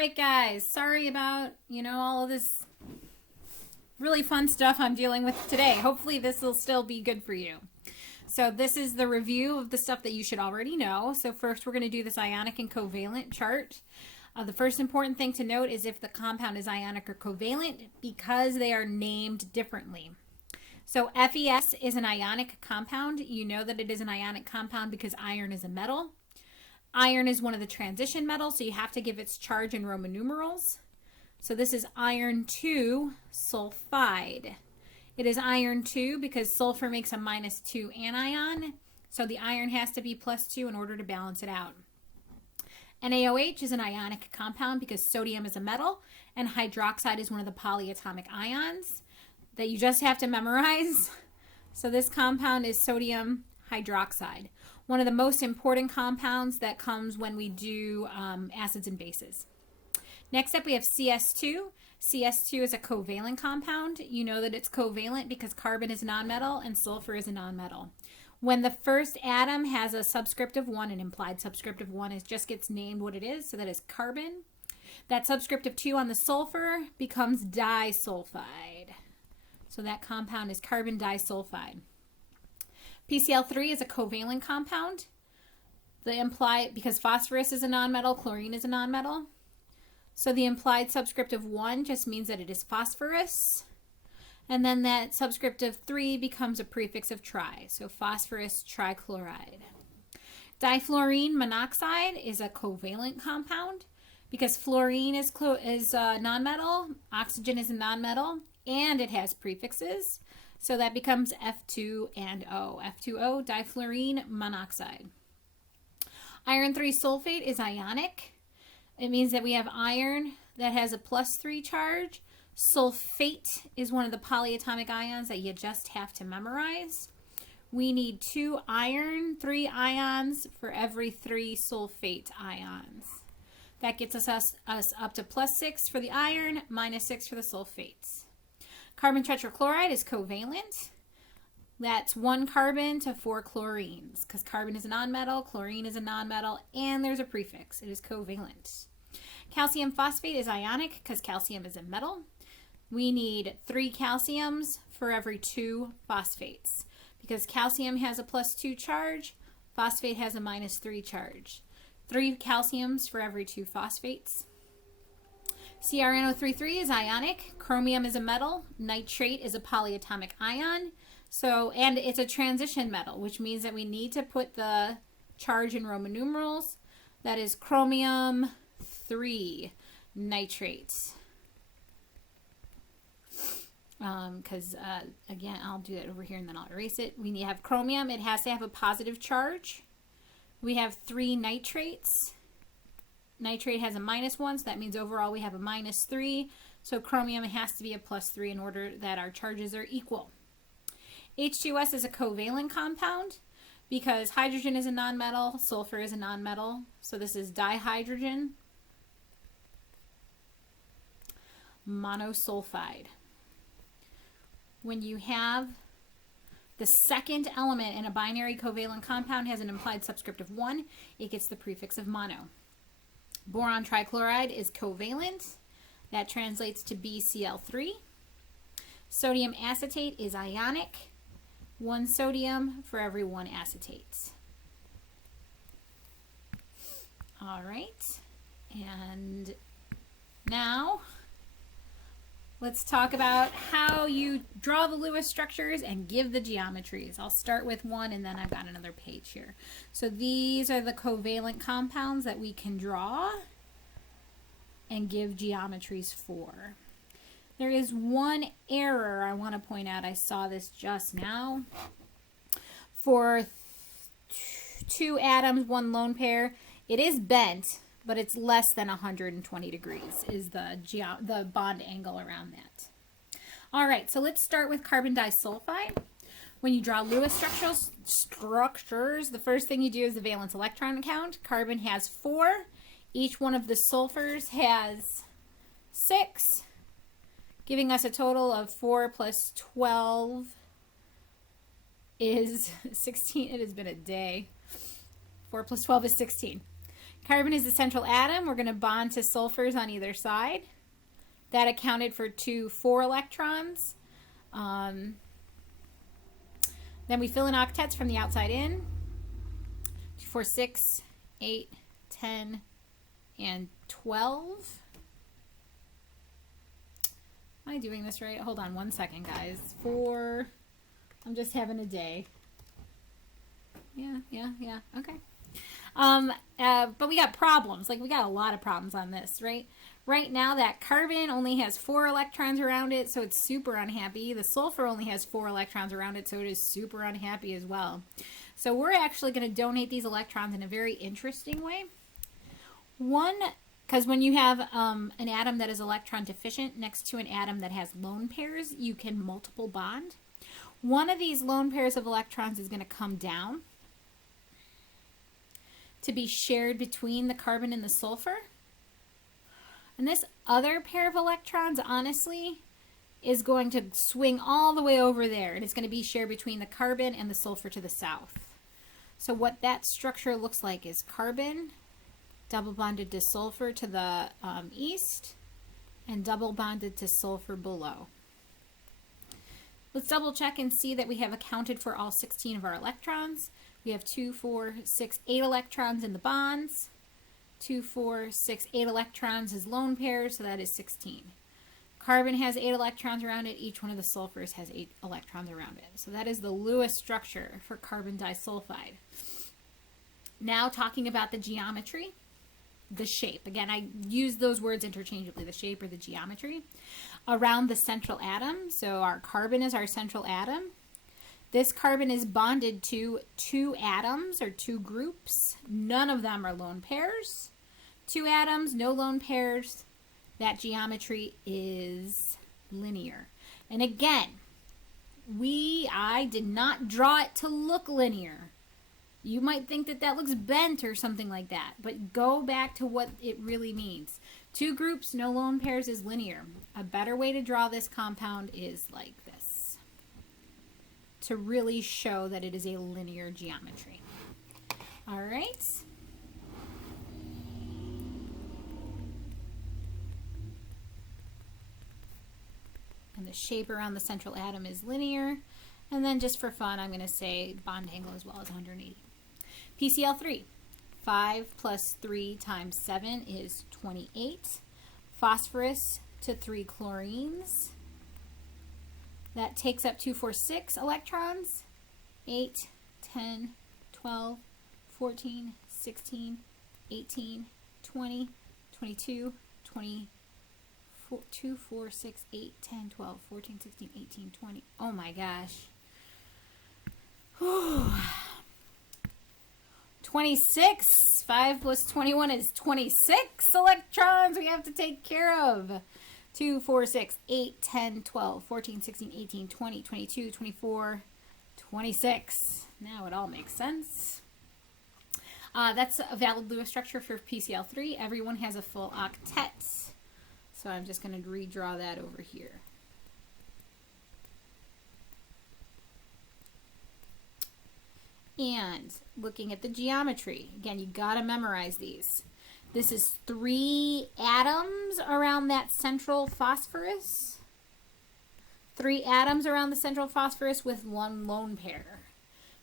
right, guys, sorry about, all of this really fun stuff I'm dealing with today. Hopefully this will still be good for you. So this is the review of the stuff that you should already know. So first we're going to do this ionic and covalent chart. The first important thing to note is if the compound is ionic or covalent because they are named differently. So FeS is an ionic compound. You know that it is an ionic compound because iron is a metal. Iron is one of the transition metals, so you have to give its charge in Roman numerals. So this is iron 2 sulfide. It is iron 2 because sulfur makes a -2 anion, so the iron has to be +2 in order to balance it out. NaOH is an ionic compound because sodium is a metal, and hydroxide is one of the polyatomic ions that you just have to memorize. So this compound is sodium hydroxide, one of the most important compounds that comes when we do acids and bases. Next up we have CS2. CS2 is a covalent compound. You know that it's covalent because carbon is a nonmetal and sulfur is a nonmetal. When the first atom has a subscript of 1, an implied subscript of 1, it just gets named what it is, so that is carbon. That subscript of 2 on the sulfur becomes disulfide. So that compound is carbon disulfide. PCl3 is a covalent compound. Because phosphorus is a nonmetal, chlorine is a nonmetal. So the implied subscript of 1 just means that it is phosphorus. And then that subscript of 3 becomes a prefix of tri, so phosphorus trichloride. Difluorine monoxide is a covalent compound because fluorine is nonmetal, oxygen is a nonmetal, and it has prefixes. So that becomes F2 and O. F2O, difluorine monoxide. Iron 3 sulfate is ionic. It means that we have iron that has a +3 charge. Sulfate is one of the polyatomic ions that you just have to memorize. We need 2 iron, 3 ions for every 3 sulfate ions. That gets us up to +6 for the iron, -6 for the sulfates. Carbon tetrachloride is covalent. That's 1 carbon to 4 chlorines because carbon is a nonmetal, chlorine is a nonmetal, and there's a prefix. It is covalent. Calcium phosphate is ionic because calcium is a metal. We need 3 calciums for every 2 phosphates because calcium has a +2 charge, phosphate has a -3 charge. 3 calciums for every 2 phosphates. CrNO33 is ionic. Chromium is a metal. Nitrate is a polyatomic ion. And it's a transition metal, which means that we need to put the charge in Roman numerals. That is chromium 3 nitrates. Again, I'll do that over here and then I'll erase it. We have chromium. It has to have a positive charge. We have 3 nitrates. Nitrate has a -1, so that means overall we have a -3. So chromium has to be a +3 in order that our charges are equal. H2S is a covalent compound because hydrogen is a nonmetal, sulfur is a nonmetal. So this is dihydrogen monosulfide. When you have the second element in a binary covalent compound has an implied subscript of 1, it gets the prefix of mono. Boron trichloride is covalent. That translates to BCl3. Sodium acetate is ionic. 1 sodium for every 1 acetate. All right. And now let's talk about how you draw the Lewis structures and give the geometries. I'll start with one and then I've got another page here. So these are the covalent compounds that we can draw and give geometries for. There is one error I want to point out. I saw this just now. For 2 atoms, 1 lone pair, it is bent, but it's less than 120 degrees is the bond angle around that. All right, so let's start with carbon disulfide. When you draw Lewis structures, the first thing you do is the valence electron count. Carbon has 4. Each one of the sulfurs has 6, giving us a total of 4 plus 12 is 16. It has been a day. 4 plus 12 is 16. Carbon is the central atom. We're going to bond to sulfurs on either side. That accounted for 4 electrons. Then we fill in octets from the outside in. 2, 4, 6, 8, 10, and 12. Am I doing this right? Hold on one second, guys. 4. I'm just having a day. Yeah. Okay. But we got problems. Like, we got a lot of problems on this, right? Right now, that carbon only has 4 electrons around it, so it's super unhappy. The sulfur only has 4 electrons around it, so it is super unhappy as well. So we're actually going to donate these electrons in a very interesting way. One, because when you have an atom that is electron deficient next to an atom that has lone pairs, you can multiple bond. One of these lone pairs of electrons is going to come down to be shared between the carbon and the sulfur. And this other pair of electrons, honestly, is going to swing all the way over there, and it's going to be shared between the carbon and the sulfur to the south. So what that structure looks like is carbon double bonded to sulfur to the east and double bonded to sulfur below. Let's double check and see that we have accounted for all 16 of our electrons. We have 2, 4, 6, 8 electrons in the bonds. 2, 4, 6, 8 electrons is lone pairs, so that is 16. Carbon has 8 electrons around it. Each one of the sulfurs has 8 electrons around it. So that is the Lewis structure for carbon disulfide. Now talking about the geometry, the shape. Again, I use those words interchangeably, the shape or the geometry. Around the central atom, so our carbon is our central atom. This carbon is bonded to 2 atoms or 2 groups. None of them are lone pairs. 2 atoms, no lone pairs. That geometry is linear. And again, I did not draw it to look linear. You might think that that looks bent or something like that, but go back to what it really means. 2 groups, no lone pairs is linear. A better way to draw this compound is like this, to really show that it is a linear geometry. All right. And the shape around the central atom is linear. And then just for fun, I'm going to say bond angle as well as 180. PCl3. 5 plus 3 times 7 is 28. Phosphorus to 3 chlorines. That takes up 2, 4, 6 electrons. 8, 10, 12, 14, 16, 18, 20, 22, 2, 4, 6, 8, 10, 12, 14, 16, 18, 20. Oh my gosh. 26. 5 plus 21 is 26 electrons we have to take care of. 2, 4, 6, 8, 10, 12, 14, 16, 18, 20, 22, 24, 26. Now it all makes sense. That's a valid Lewis structure for PCl3. Everyone has a full octet. So I'm just going to redraw that over here. And looking at the geometry, again, you got to memorize these. This is 3 atoms around that central phosphorus. 3 atoms around the central phosphorus with 1 lone pair.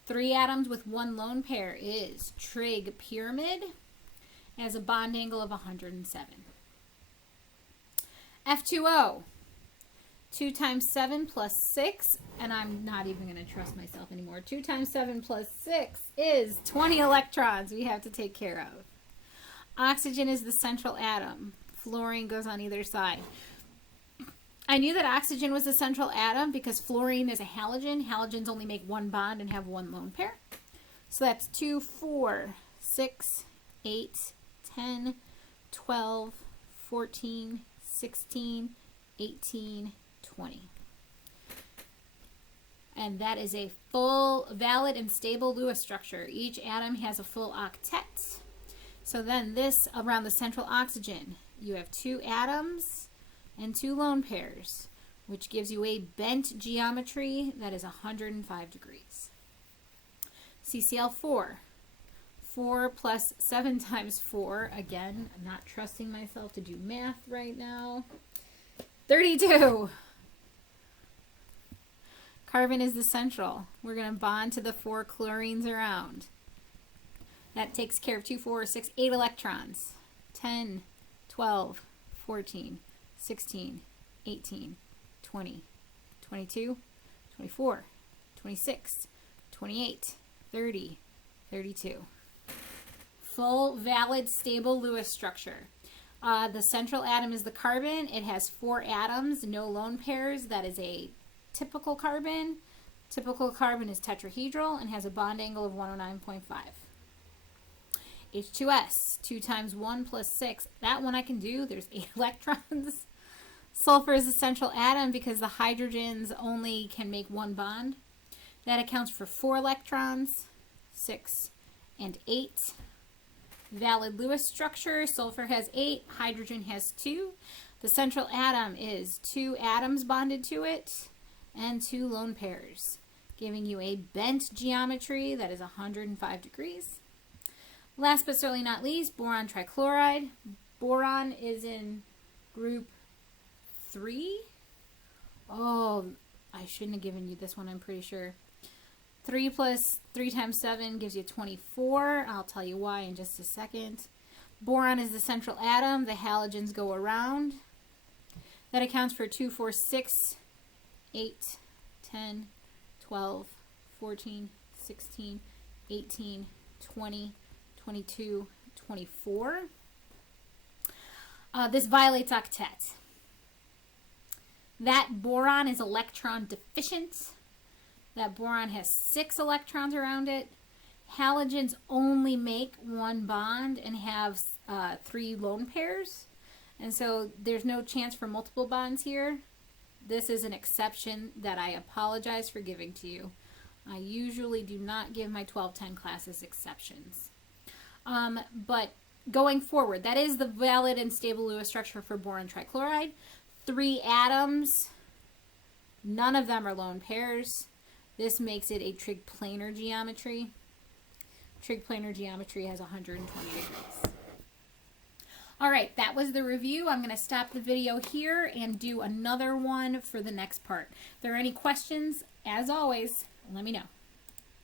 3 atoms with 1 lone pair is trig pyramid. It has a bond angle of 107. F2O, 2 times 7 plus 6, and I'm not even going to trust myself anymore. 2 times 7 plus 6 is 20 electrons we have to take care of. Oxygen is the central atom. Fluorine goes on either side. I knew that oxygen was the central atom because fluorine is a halogen. Halogens only make 1 bond and have 1 lone pair. So that's 2, 4, 6, 8, 10, 12, 14, 16, 18, 20. And that is a full, valid, and stable Lewis structure. Each atom has a full octet. So then this, around the central oxygen, you have 2 atoms and 2 lone pairs, which gives you a bent geometry that is 105 degrees. CCl4, 4 plus 7 times 4. Again, I'm not trusting myself to do math right now. 32. Carbon is the central. We're going to bond to the 4 chlorines around. That takes care of 2, 4, 6, 8 electrons. 10, 12, 14, 16, 18, 20, 22, 24, 26, 28, 30, 32. Full, valid, stable Lewis structure. The central atom is the carbon. It has 4 atoms, no lone pairs. That is a typical carbon. Typical carbon is tetrahedral and has a bond angle of 109.5. H2S, 2 times 1 plus 6. That one I can do. There's 8 electrons. Sulfur is the central atom because the hydrogens only can make 1 bond. That accounts for 4 electrons, 6 and 8. Valid Lewis structure. Sulfur has 8, hydrogen has 2. The central atom is 2 atoms bonded to it and 2 lone pairs, giving you a bent geometry that is 105 degrees. Last but certainly not least, boron trichloride. Boron is in group 3. Oh, I shouldn't have given you this one, I'm pretty sure. 3 plus 3 times 7 gives you 24. I'll tell you why in just a second. Boron is the central atom. The halogens go around. That accounts for 2, 4, 6, 8, 10, 12, 14, 16, 18, 20, 22, 24. This violates octet. That boron is electron deficient. That boron has 6 electrons around it. Halogens only make 1 bond and have 3 lone pairs. And so there's no chance for multiple bonds here. This is an exception that I apologize for giving to you. I usually do not give my 1210 classes exceptions. But going forward, that is the valid and stable Lewis structure for boron trichloride. 3 atoms, none of them are lone pairs. This makes it a trig planar geometry. Trig planar geometry has 120 degrees. All right, that was the review. I'm going to stop the video here and do another one for the next part. If there are any questions, as always, let me know.